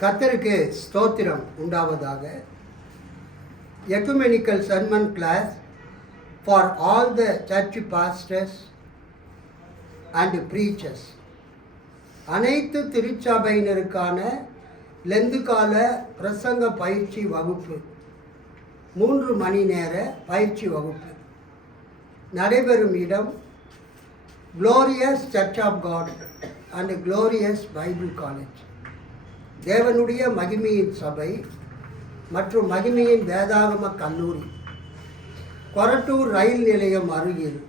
கர்த்தருக்கு ஸ்தோத்திரம் உண்டாவதாக. Ecumenical sermon class for all the church pastors and preachers, அனைத்து திருச்சபையினருக்கான லெந்து கால பிரசங்க பயிற்சி வகுப்பு, 3 மணி நேர பயிற்சி வகுப்பு நடைபெறும் இடம் glorious church of God and glorious Bible college, தேவனுடைய மகிமையின் சபை மற்றும் மகிமையின் வேதாகம கல்லூரி, கொரட்டூர் ரயில் நிலையம் அருகில்,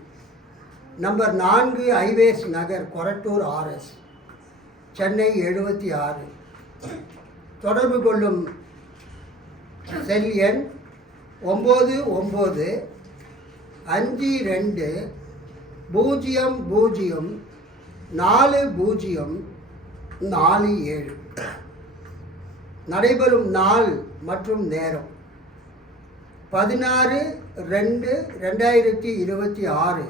நம்பர் 4 ஐவேஸ் நகர், கொரட்டூர் RS, சென்னை 76. தொடர்பு கொள்ளும் செல் எண் 9952004047. நடைபெறும் நாள் மற்றும் நேரம் 16/2/2026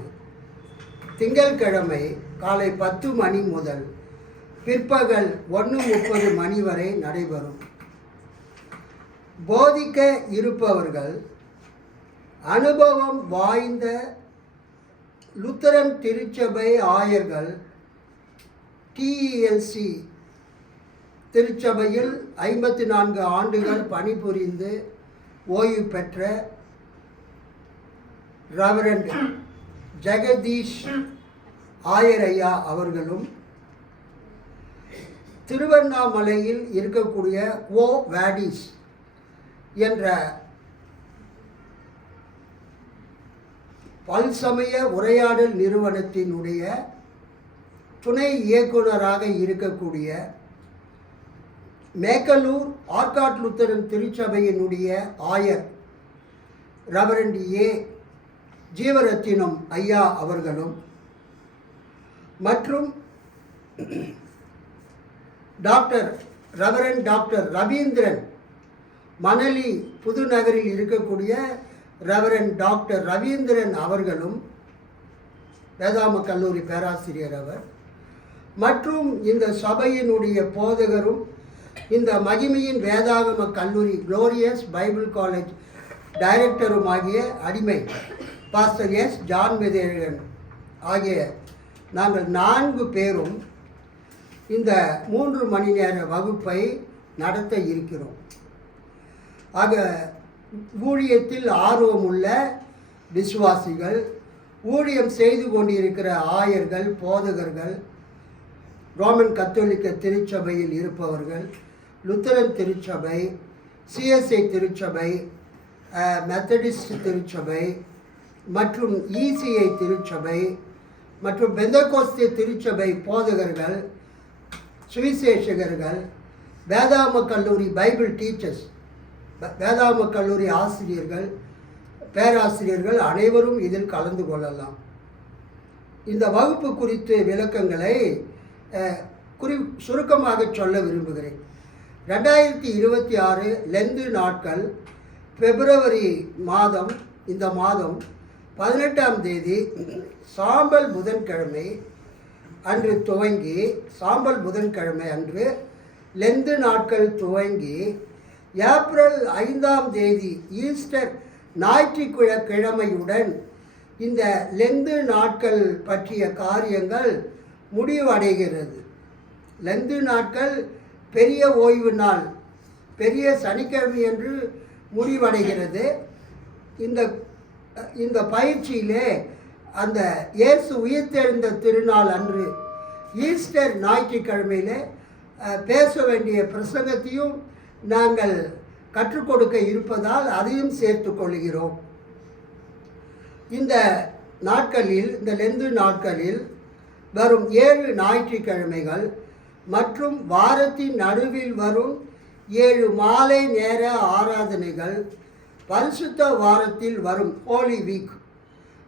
திங்கட்கிழமை காலை 10 மணி முதல் பிற்பகல் 1:30 மணி வரை நடைபெறும். போதிக்க இருப்பவர்கள் அனுபவம் வாய்ந்த லுத்தரன் திருச்சபை ஆயர்கள், TELC திருச்சபையில் 54 ஆண்டுகள் பணிபுரிந்து ஓய்வு பெற்ற ரெவரண்ட் ஜெகதீஷ் ஆயரையா அவர்களும், திருவண்ணாமலையில் இருக்கக்கூடிய ஓ வேடிஸ் என்ற பல்சமய உரையாடல் நிறுவனத்தினுடைய துணை இயக்குநராக இருக்கக்கூடிய மேக்கலூர் ஆர்காட் லுத்தரன் திருச்சபையினுடைய ஆயர் ரெவரண்ட் ஜீவரத்தினம் ஐயா அவர்களும், மற்றும் ரெவரண்ட் டாக்டர் ரவீந்திரன், மணலி புதுநகரில் இருக்கக்கூடிய ரெவரண்ட் டாக்டர் ரவீந்திரன் அவர்களும், வேதாகம கல்லூரி பேராசிரியர் அவர், மற்றும் இந்த சபையினுடைய போதகரும் இந்த மகிமையின் வேதாகம கல்லூரி குளோரியஸ் பைபிள் காலேஜ் டைரக்டருமாகிய அடிமை பாஸ்டர் எஸ் ஜான் மெதேரன் ஆகிய நாங்கள் 4 பேரும் இந்த 3 மணி நேர வகுப்பை நடத்த இருக்கிறோம். ஆக ஊழியத்தில் ஆர்வமுள்ள விசுவாசிகள், ஊழியம் செய்து கொண்டிருக்கிற ஆயர்கள், போதகர்கள், ரோமன் கத்தோலிக்க திருச்சபையில் இருப்பவர்கள், லுத்தரன் திருச்சபை, CSI திருச்சபை, மெத்தடிஸ்ட் திருச்சபை மற்றும் ECI திருச்சபை மற்றும் பெந்தகோஸ்தே திருச்சபை போதகர்கள், சுவிசேஷகர்கள், வேதாகம கல்லூரி பைபிள் டீச்சர்ஸ், வேதாகம கல்லூரி ஆசிரியர்கள், பேராசிரியர்கள் அனைவரும் இதில் கலந்து கொள்ளலாம். இந்த வகுப்பு குறித்து விளக்கங்களை சுருக்கமாக சொல்ல விரும்புகிறேன். 2026 லெந்து நாட்கள் பிப்ரவரி மாதம், இந்த மாதம் 18ஆம் தேதி சாம்பல் புதன்கிழமை அன்று துவங்கி, சாம்பல் புதன்கிழமை அன்று லெந்து நாட்கள் துவங்கி ஏப்ரல் 5ஆம் தேதி ஈஸ்டர் ஞாயிற்றுக்கிழமையுடன் இந்த லெந்து நாட்கள் பற்றிய காரியங்கள் முடிவடைகிறது. லெந்து நாட்கள் பெரிய ஓய்வு நாள், பெரிய சனிக்கிழமை என்று முடிவடைகிறது. இந்த பயிற்சியிலே அந்த இயேசு உயிர்த்தெழுந்த திருநாள் அன்று ஈஸ்டர் ஞாயிற்றுக்கிழமையிலே பேச வேண்டிய பிரசங்கத்தையும் நாங்கள் கற்றுக் கொடுக்க இருப்பதால் அதையும் சேர்த்து கொள்கிறோம். இந்த நாட்களில், இந்த லெந்து நாட்களில் வரும் 7 ஞாயிற்றுக்கிழமைகள் மற்றும் வாரத்தின் நடுவில் வரும் 7 மாலை நேர ஆராதனைகள், பரிசுத்த வாரத்தில் வரும் ஹோலி வீக்,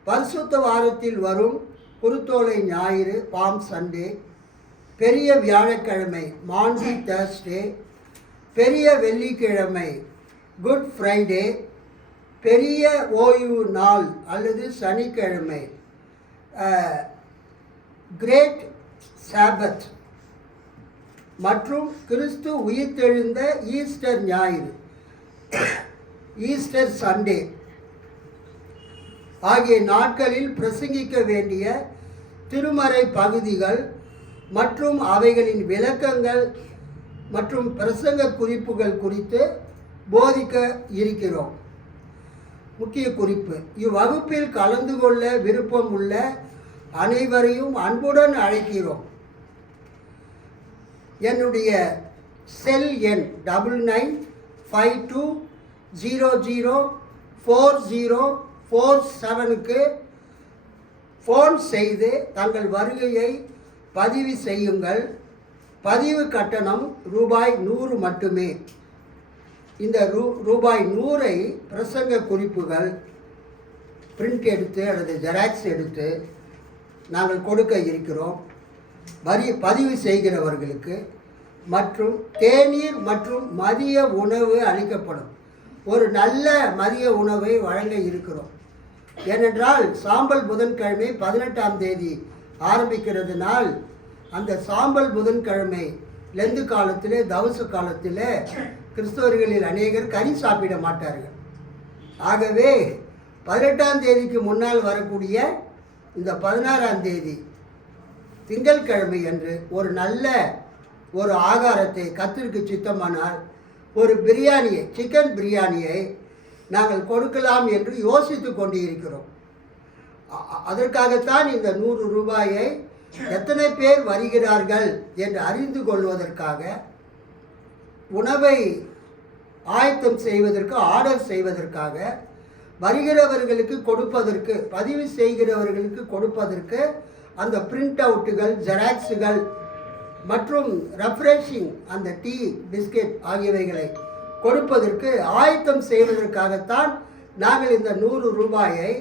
பரிசுத்த வாரத்தில் வரும் குருத்தோலை ஞாயிறு பாம் சண்டே, பெரிய வியாழக்கிழமை மாண்டி தேர்ஸ்டே, பெரிய வெள்ளிக்கிழமை குட் ஃப்ரைடே, பெரிய ஓய்வு நாள் அல்லது சனிக்கிழமை கிரேட் சாபத், மற்றும் கிறிஸ்து உயிர்த்தெழுந்த ஈஸ்டர் ஞாயிறு, ஈஸ்டர் சண்டே ஆகிய நாட்களில் பிரசங்கிக்க வேண்டிய திருமறை பகுதிகள் மற்றும் அவைகளின் விளக்கங்கள் மற்றும் பிரசங்க குறிப்புகள் குறித்து போதிக்க இருக்கிறோம். முக்கிய குறிப்பு: இவ்வகுப்பில் கலந்து கொள்ள விருப்பம் உள்ள அனைவரையும் அன்புடன் அழைக்கிறோம். என்னுடைய செல் எண் 9952004047க்கு ஃபோன் செய்து தங்கள் வருகையை பதிவு செய்யுங்கள். பதிவு கட்டணம் ரூபாய் 100 மட்டுமே. இந்த ரூபாய் 100ஐ பிரசங்க குறிப்புகள் பிரிண்ட் எடுத்து அல்லது ஜெராக்ஸ் எடுத்து நாங்கள் கொடுக்க இருக்கிறோம். பதிவு செய்கிறவர்களுக்கு மற்றும் தேநீர் மற்றும் மதிய உணவு அளிக்கப்படும். ஒரு நல்ல மதிய உணவை வழங்க இருக்கிறோம். ஏனென்றால் சாம்பல் புதன்கிழமை 18ஆம் தேதி ஆரம்பிக்கிறதுனால் அந்த சாம்பல் புதன்கிழமை லெந்து காலத்தில் தவச காலத்தில் கிறிஸ்தவர்களில் அநேகர் கறி சாப்பிட மாட்டார்கள். ஆகவே 18ஆம் தேதிக்கு முன்னால் வரக்கூடிய இந்த 16ஆம் தேதி திங்கட்கிழமை அன்று ஒரு நல்ல ஒரு ஆகாரத்தை கர்த்தருக்கு சித்தமானால் ஒரு பிரியாணியை, சிக்கன் பிரியாணியை நாங்கள் கொடுக்கலாம் என்று யோசித்து கொண்டு இருக்கிறோம். அதற்காகத்தான் இந்த 100 ரூபாயை எத்தனை பேர் வருகிறார்கள் என்று அறிந்து கொள்வதற்காக, உணவை ஆயத்தம் செய்வதற்கு, ஆர்டர் செய்வதற்காக, வருகிறவர்களுக்கு கொடுப்பதற்கு, பதிவு செய்கிறவர்களுக்கு கொடுப்பதற்கு அந்த பிரிண்ட் அவுட்டுகள், ஜெராக்ஸுகள் மற்றும் ரெஃப்ரெஷிங் அந்த டீ, பிஸ்கெட் ஆகியவைகளை கொடுப்பதற்கு ஆயத்தம் செய்வதற்காகத்தான் நாங்கள் இந்த 100 ரூபாயை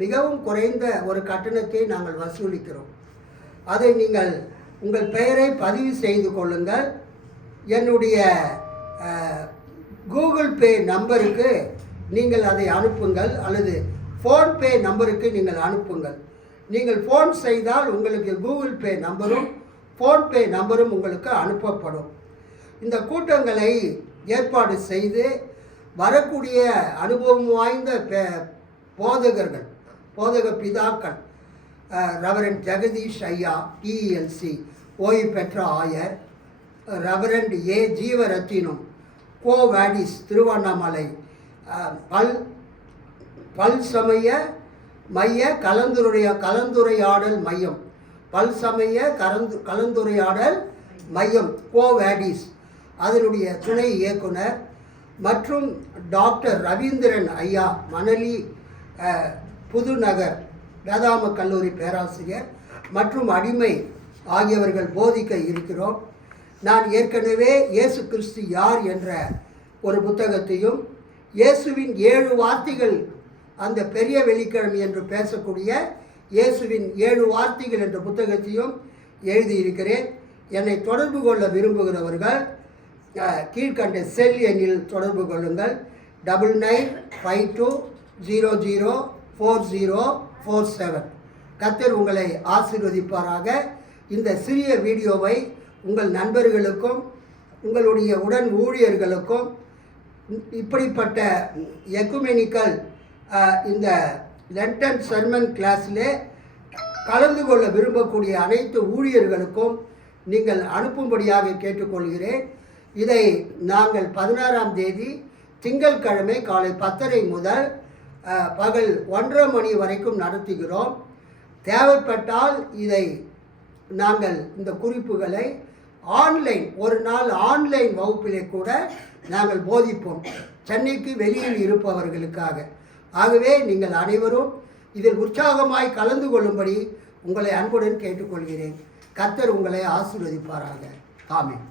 மிகவும் குறைந்த ஒரு கட்டணத்தை நாங்கள் வசூலிக்கிறோம். அதை நீங்கள் உங்கள் பெயரை பதிவு செய்து கொள்ளுங்கள். என்னுடைய கூகுள் பே நம்பருக்கு நீங்கள் அதை அனுப்புங்கள் அல்லது ஃபோன்பே நம்பருக்கு நீங்கள் அனுப்புங்கள். நீங்கள் ஃபோன் செய்தால் உங்களுக்கு கூகுள் பே நம்பரும் ஃபோன்பே நம்பரும் உங்களுக்கு அனுப்பப்படும். இந்த கூட்டங்களை ஏற்பாடு செய்து வரக்கூடிய அனுபவம் வாய்ந்த போதகர்கள், போதக பிதாக்கள், ரெவரண்ட் ஜெகதீஷ் ஐயா டிஎல்சி ஓய்வு பெற்ற ஆயர், ரெவரண்ட் ஏ ஜீவரத்தினம் கோவாடிஸ் திருவண்ணாமலை பல்சமய மைய கலந்துரையாடல் மையம், பல்சமய கலந்துரையாடல் மையம் கோவாடிஸ் அதனுடைய துணை இயக்குனர் மற்றும் டாக்டர் ரவீந்திரன் ஐயா மணலி புதுநகர் வேதாம கல்லூரி பேராசிரியர் மற்றும் அடிமை ஆகியவர்கள் போதிக்க இருக்கிறோம். நான் ஏற்கனவே இயேசு கிறிஸ்து யார் என்ற ஒரு புத்தகத்தையும், இயேசுவின் 7 வார்த்தைகள், அந்த பெரிய வெள்ளிக்கிழமை என்று பேசக்கூடிய இயேசுவின் 7 வார்த்தைகள் என்ற புத்தகத்தையும் எழுதியிருக்கிறேன். என்னை தொடர்பு கொள்ள விரும்புகிறவர்கள் கீழ்கண்ட செல் எண்ணில் தொடர்பு கொள்ளுங்கள். 9952004047. கர்த்தர் உங்களை ஆசீர்வதிப்பாராக. இந்த சிறிய வீடியோவை உங்கள் நண்பர்களுக்கும் உங்களுடைய உடன் ஊழியர்களுக்கும் இப்படிப்பட்ட எக்குமெனிக்கல் இந்த லண்டன் சர்மன் கிளாஸில் கலந்து கொள்ள விரும்பக்கூடிய அனைத்து ஊழியர்களுக்கும் நீங்கள் அனுப்பும்படியாக கேட்டுக்கொள்கிறேன். இதை நாங்கள் 16ஆம் தேதி திங்கட்கிழமை காலை 10:30 முதல் பகல் 1:30 மணி வரைக்கும் நடத்துகிறோம். தேவைப்பட்டால் இதை நாங்கள் இந்த குறிப்புகளை ஆன்லைன், ஒரு நாள் ஆன்லைன் வகுப்பிலே கூட நாங்கள் போதிப்போம், சென்னைக்கு வெளியில் இருப்பவர்களுக்காக. ஆகவே நீங்கள் அனைவரும் இதில் உற்சாகமாய் கலந்து கொள்ளும்படி உங்களை அன்புடன் கேட்டுக்கொள்கிறேன். கர்த்தர் உங்களை ஆசீர்வதிப்பாராக. ஆமென்.